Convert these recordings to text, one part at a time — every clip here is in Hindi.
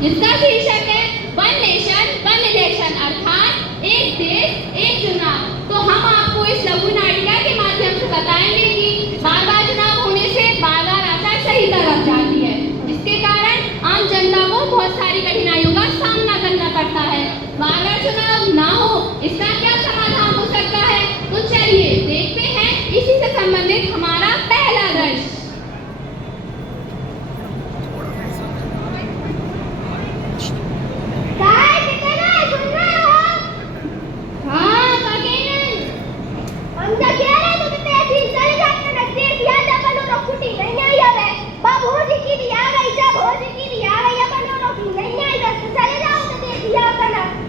जिसका शीर्षक है वन नेशन वन इलेक्शन, अर्थात एक देश एक चुनाव। तो हम आपको इस लघु नाटिका के माध्यम से बताएंगे कि बार बार चुनाव होने से बार बार आचार संहिता लग जाती है, जिसके कारण आम जनता को बहुत सारी कठिनाइयों का सामना करना पड़ता है। बार बार चुनाव ना हो, इसका क्या समाधान हो सकता है? तो चलिए देखते हैं इसी से संबंधित हमारा पहला दृश्य।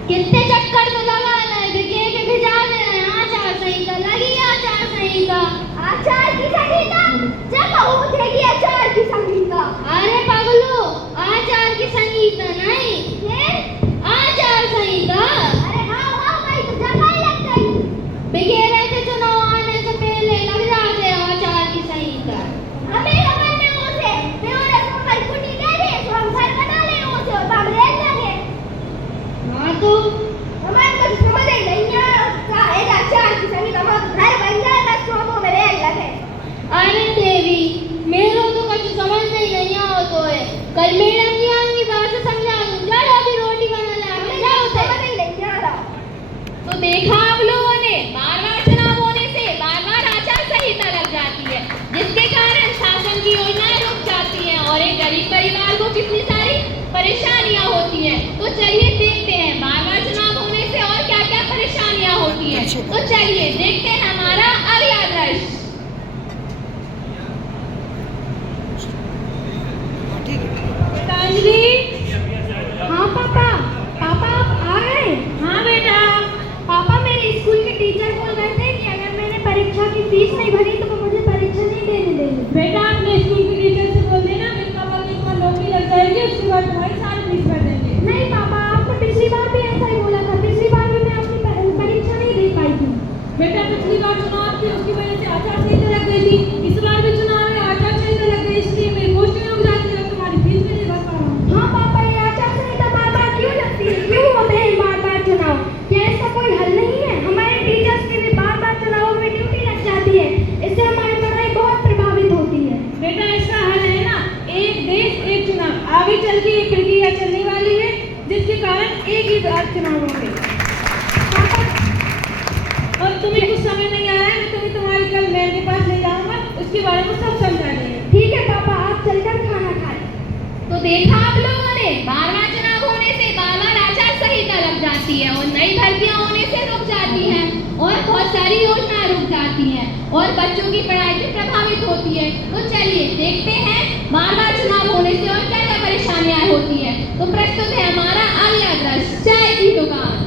कितने चक्कर तो लगाना है, के भिजा देना है। आचार संहिता लगी, आचार संहिता। आचार की संहिता जब उठेगी आचार की संहिता। अरे पगलू, आचार की संहिता नहीं, ये आचार संहिता। अरे हाँ हाँ भाई, तो जगह ही लग गई। बिगे रहते चुनाव आने से पहले लग जाते हैं आचार की संहिता। हमें बनने उसे बेवड़े को भाई कुटी दे दे तो हम घर बना ले उसे और हम रह जाएंगे। हाँ तो हमारे को समझ ही नहीं आता है आचार की संहिता। हम घर बन जाए बस तो हम मेरे लगे। अरे देवी, मेरे को कुछ समझ नहीं आओ तो है। कल मैडम जी आएंगी, बात से समझा दूं। जाओ अभी रोटी बना ला, जाओ। समझ ही नहीं आ रहा। तो देखा आप लोगों ने, बार बार चुनाव होने से बार बार आचार संहिता लग जाती है, जिसके कारण शासन की योजनाएं रुक जाती हैं और एक गरीब परिवार को कितनी सारी परेशानियां होती हैं। तो चलिए देखते हैं बार बार चुनाव होने से और क्या क्या परेशानियां होती हैं। तो चलिए देखते हैं हमारा अगला दृश्य। हाँ पापा, पापा आप आ गए? हाँ बेटा। पापा मेरे स्कूल के टीचर बोल रहे थे कि अगर मैंने परीक्षा की फीस नहीं भरी तो वो मुझे परीक्षा नहीं देने देंगे। बेटा अपने स्कूल के टीचर से बोल देना, मेरे पापा की एक नौकरी लग जाएगी, उसके बाद तुम्हारी सारी फीस भर देंगे। नहीं पापा, आपने पिछली बार भी ऐसा ही बोला था। पिछली बार भी मैं अपनी परीक्षा नहीं दे पाई थी। बेटा पिछली बार चुनाव थी, उसकी वजह से आचार संहिता लग गई थी। इस बार भी चुनाव है, आचार संहिता लग गई, इसलिए मेरी पोस्ट रुक जाती है और तुम्हारी फीस भी नहीं भर पा रहा हूँ। हाँ पापा, ये आचार संहिता बार बार क्यों लगती है? क्यों होते हैं बार बार चुनाव? क्या इसका कोई हल नहीं है? हमारे टीचर्स की भी बार बार चुनाव में ड्यूटी लग जाती है, इससे हमारी पढ़ाई बहुत प्रभावित होती है। बेटा इसका हल है ना, एक देश एक चुनाव। आगे चल के ये प्रक्रिया चलने वाली है, जिसके कारण एक ही बार चुनाव होंगे। और तुम्हें कुछ समय नहीं आया है, मैं तुम्हें तुम्हारी कल मैम के पास ले जाऊंगा, उसके बारे में सब समझा देंगे। ठीक है पापा, आप चलकर खाना खाएं। तो देखा आप लोगों ने, बार बार चुनाव होने से बार बार आचार संहिता लग जाती है और नई भर्तियां होने से रुक जाती हैं और बहुत सारी योजनाएं रुक जाती हैं और बच्चों की पढ़ाई भी प्रभावित होती है। तो चलिए देखते हैं बार बार चुनाव होने से और क्या क्या परेशानियां होती है। तो प्रस्तुत है हमारा अगला दृश्य, चाय की दुकान।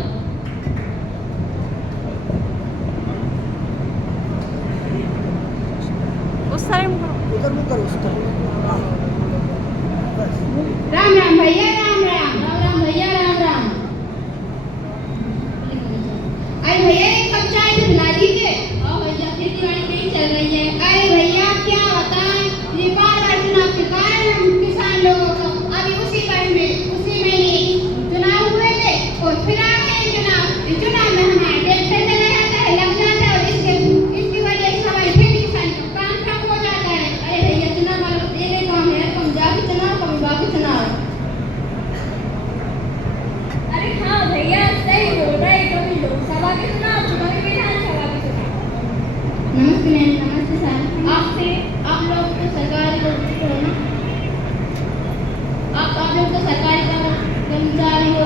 राम राम भैया, राम राम। राम राम भैया, राम राम। अरे भैया एक कप चाय पिला दीजिए। हाँ भैया, खेती बाड़ी नहीं चल रही है। अरे भैया क्या बताएं, ये बार बार चुनाव के कारण हम किसान लोगों को अभी उसी में ही चुनाव हुए थे और फिर आ गए चुनाव में हमारे ट्रैक्टर चला जाता है, लग जाता है और इसकी वजह से हमारी फिर किसान का काम ठप हो जाता है। अरे भैया चुनाव वालों को ये काम है, कम जाके चुनाव कम बाकी चुनाव। अरे हाँ भैया सही बोल रहे, कभी लोकसभा के चुनाव, कभी विधानसभा के चुनाव। नमस्ते मैम। नमस्ते सर। आप लोग तो सरकारी हो ना, आप लोग तो सरकारी कर्मचारी हो,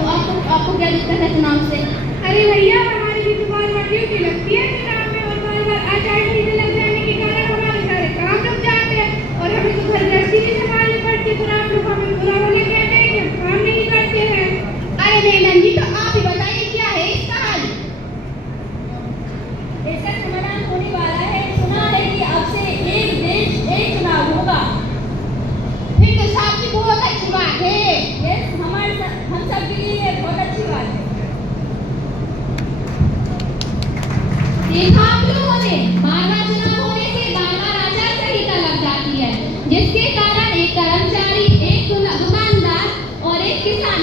आपको क्या दिक्कत है चुनाव से? अरे भैया हमारी भी तो बार बार ड्यूटी लगती है चुनाव में और बार बार आचार संहिता लग जाने के कारण हमारे सारे काम रुक जाते हैं और हमें तो घर गृहस्थी भी संभालनी पड़ती है। फिर आप लोग हमें बुरा भला कहते हैं कि हम काम नहीं करते हैं। अरे मैडम जी, तो आप ही बताइए क्या है इसका हल? इसका समाधान होने वाला है। सुना है कि अब से एक देश एक चुनाव होगा। फिर तो साहब की बहुत अच्छी बात है। हम सब के लिए बहुत अच्छी बात है। देखा आप लोगों ने, बार बार चुनाव होने से बार बार आचार संहिता लग जाती है, जिसके कारण एक कर्मचारी, एक दुकानदार और एक किसान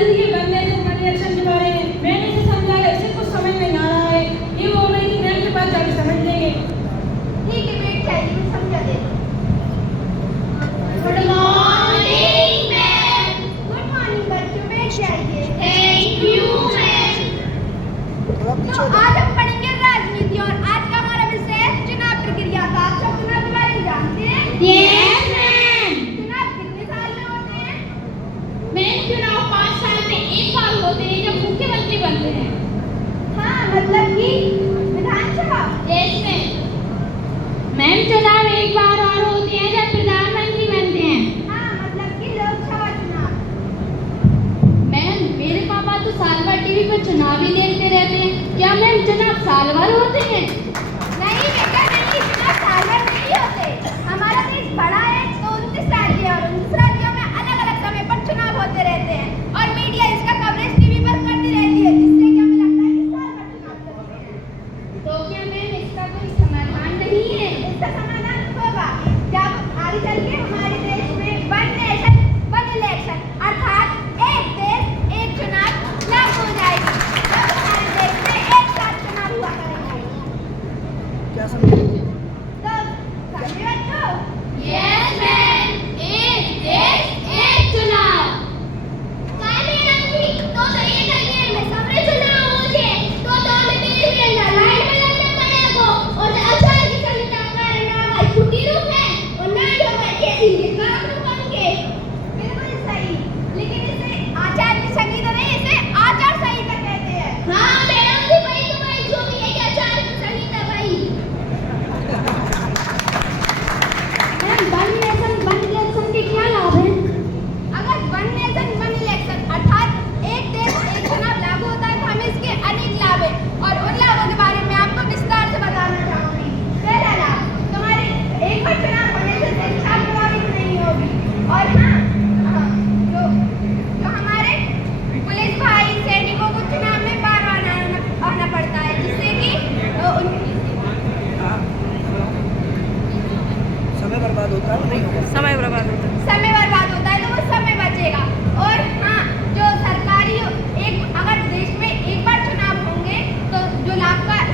जल्दी ये वन नेशन वन इलेक्शन के बारे में मैंने इसे समझाया, इसे कुछ समझ में ना रहा है। ये बोल रही थी मैम के पास जाके समझ लेंगे। ठीक है, बैठ जाइए, मैं समझा देती हूँ। Good morning ma'am. Good morning बच्चों, बैठ जाइए। Thank you ma'am. तो आज हम पढ़ेंगे राजनीति और आज का हमारा विषय है चुनाव प्रक्रिया का। आप सब चुनाव के बारे में जानते हैं? Yes ma'am. चुनाव कितने साल में होते हैं? मैम चुनाव 5 साल में एक बार होते हैं जब मुख्यमंत्री बनते हैं। हाँ, मतलब कि विधानसभा। Yes ma'am. मैम चुनाव एक बार और होते हैं जब प्रधानमंत्री बनते हैं। हाँ, मतलब कि लोकसभा चुनाव। मैम मेरे पापा तो साल भर टीवी पर चुनाव ही देखते रहते हैं। क्या मैम चुनाव साल भर होते हैं? नहीं बेटा नहीं, चुनाव साल भर नहीं होते। हमारा देश बड़ा है तो 29 राज्य है और 29 राज्यों में अलग अलग समय पर चुनाव होते रहते हैं और मीडिया इसका कवरेज टीवी पर करती रहती है, जिससे कि हमें लगता है कि साल भर चुनाव चलते हैं। तो क्या मैम इसका कोई समाधान नहीं है? इसका समाधान होगा जब आगे चल के हमारे देश में वन नेशन वन इलेक्शन अर्थात एक देश एक चुनाव लागू हो जाएगी। तब हमारे देश में एक साथ चुनाव हुआ करेंगे। क्या समझे? तो समझे बच्चों? Yes ma'am. एक देश एक चुनाव। काय मैडम जी तो ये करिए में सामने चुनाव हो जाए तो हमें देश के अंदर लाइन में लगना पड़ेगा और आचार की संहिता का नाम छुट्टी रूप है और ना जो बैठे सीधे काम बन के बिल्कुल सही। लेकिन इसे आचार की संहिता नहीं, इसे आचार संहिता कहते हैं। हाँ मैडम जी, भाई तुम्हारी जो भी है कि आचार की संहिता भाई। Ma'am one nation one election के क्या लाभ हैं? अगर वन नेशन वन इलेक्शन अर्थात एक देश एक चुनाव लागू होता है तो हमें इसके अनेक लाभ हैं और उन लाभों के बारे में आपको विस्तार से बताना चाहूंगी। पहला लाभ, तुम्हारी एक बार चुनाव होने से शिक्षा प्रभावित नहीं होगी और हाँ जो हमारे पुलिस भाई सैनिकों को चुनाव में बार बार आना पड़ता है, जिससे कि समय बर्बाद होता है, नहीं होगा। समय बर्बाद होता है। समय बर्बाद होता है तो वो समय बचेगा। और हाँ, जो सरकारी एक अगर देश में एक बार चुनाव होंगे तो जो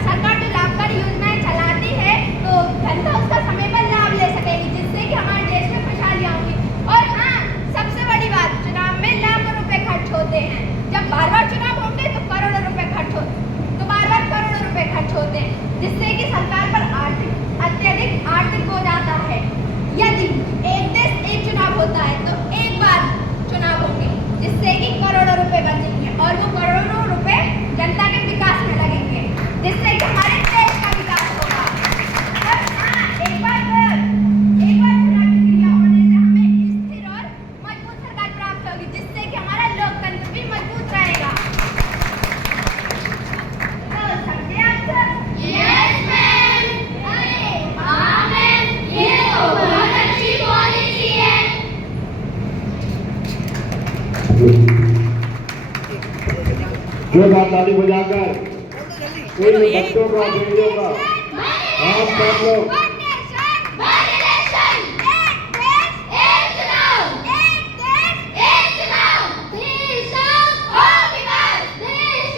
सरकार जो लाभकारी योजनाएं चलाती है तो जनता उसका समय पर लाभ ले सकेगी, जिससे कि हमारे देश में खुशहालियाँ होंगी। और हाँ, सबसे बड़ी बात, चुनाव में लाखों रुपए खर्च होते हैं। जब बार बार चुनाव होंगे तो करोड़ों रुपए खर्च होते हैं, जिससे कि सरकार पर अत्यधिक आर्थिक बोझ आता है। यदि एक देश एक चुनाव होता है तो एक बार चुनाव होंगे, जिससे कि करोड़ों रुपए बचेंगे और वो करोड़ों रुपए जनता के विकास में लगेंगे, जिससे कि हमारे देश का विकास होगा। और हाँ, एक बार चुनाव प्रक्रिया होने से हमें स्थिर और मजबूत सरकार प्राप्त होगी, जिससे कि हमारा लोकतंत्र भी मजबूत रहेगा। तो समझे आप सब? Yes ma'am. अरे हाँ मैम, ये तो बहुत अच्छी पॉलिसी है। जोरदार ताली बजाकर इन बच्चों का बेटियों का आप सब लोग वन नेशन वन इलेक्शन, एक देश एक चुनाव, एक देश एक चुनाव, देश हो विकास, देश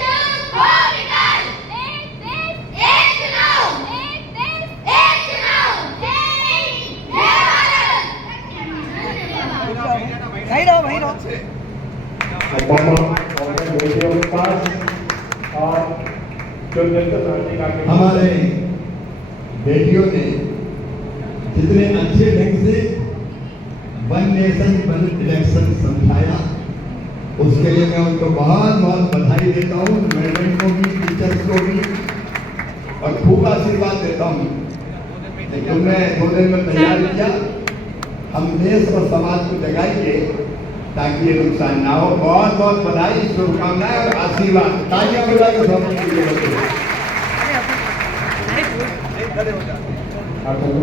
हो विकास, एक देश एक चुनाव, एक देश एक चुनाव। जय हिंद, जय भारत। वहीं रहो, वहीं रहो। बेटियों के पास और जो हमारे बेटियों ने जितने अच्छे ढंग से वन नेशन वन इलेक्शन समझाया, उसके लिए मैं उनको बहुत बहुत बधाई देता हूँ, मैनेजमेंट को भी, टीचर्स को भी, और खूब आशीर्वाद देता हूँ। तुमने 2 दिन में तैयार किया, हम देश और समाज को जगाएंगे ताकि ये नुकसान ना हो। बहुत बहुत बधाई, शुभकामनाएं और आशीर्वाद। तालियां बजा के स्वागत कीजिए बच्चों। आप लोग